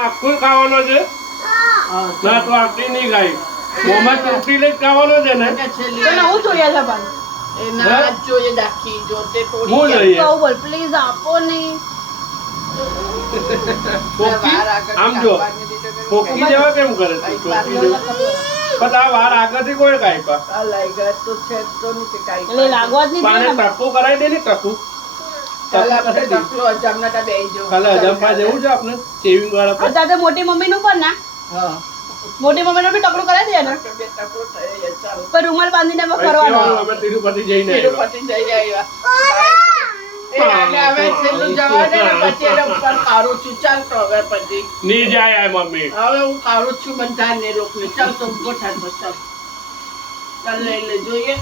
આખું ખાવાનો છે ના તો આટલી નહીં ખાઈ મોમાં ચોકડી લઈ ખાવાનો છે ને તો નવું જોઈએ છે પણ એના જોઈએ દાખી જોતે હું થોડી લઈએ કહું બોલ પ્લીઝ આપો નહીં ચોકી આમ જો ચોકી જેવા કેમ કરે છે ચોકી જેવા પણ આ વાર આગળથી કોઈ કાંઈ પા આ લાગ્યા તો છે તો નથી કાઈ એટલે લાગવા જ નહીં પાને જોઈએ ને ટકું કરાવી દે ને ટકું ચાલ આપણે ટકલો અજામના તા બેહી જો કાલે અજંપા જેવું છે આપણે સેવિંગ વાળા પર અત્યારે તો મોટી મમ્મીનું પણ ના હા મોટી મમ્મીનું બી ટકલું કરાવી દે ને બે ટકલો થાય ચાલ પણ રૂમાલ બાંધીને અમે ફરવાનું અમે તિરુપતિ જઈને આવ્યા તિરુપતિ જઈ આવ્યા એ આને હવે છેલ્લું જવા દે ને પછી એને ઉપર કાઢું છું ચાલ તો હવે પછી ની જાય આ મમ્મી હવે હું કાઢું છું બંધાને રોકને ચાલ તો ગોઠાણ પર ચાલ ચાલ લઈ લે જોઈએ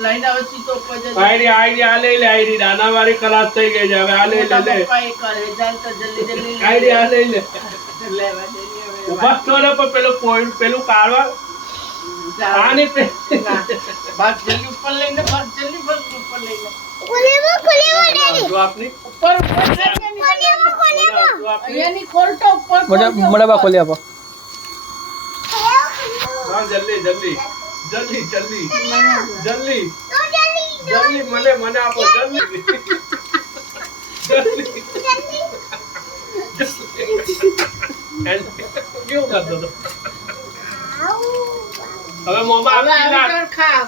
લઈને હવે સીધો ઉપર જજે. આઈડી આ લઈ લે આઈડી દાનાવાળી કલાસ થઈ ગઈ છે હવે આ લઈ લે મોટા લે પપ્પા એ કરે ચાલ તો જલ્દી જલ્દી લઈ આઈડી આ લઈ લે લેવા દે ને હવે ઉભા તો ને પણ પેલું પોઈન્ટ પેલું કાઢવા ચાલ. આ નહીં ના. ભાગ જલ્દી ઉપર લઈને ભાગ જલ્દી ભાગ ઉપર લઈને જો આપની ઉપર ઉપર લઈને જો આપની અહીંયાની ખોલતો ઉપર મોટા ખોલી આપો હા જલ્દી જલ્દી જલ્દી જલ્દી જલ્દી જલ્દી મને આપો જલ્દી જલ્દી કેવું કરતો હતો હવે મોમાં હવે આપી આવી નાખ કર ખા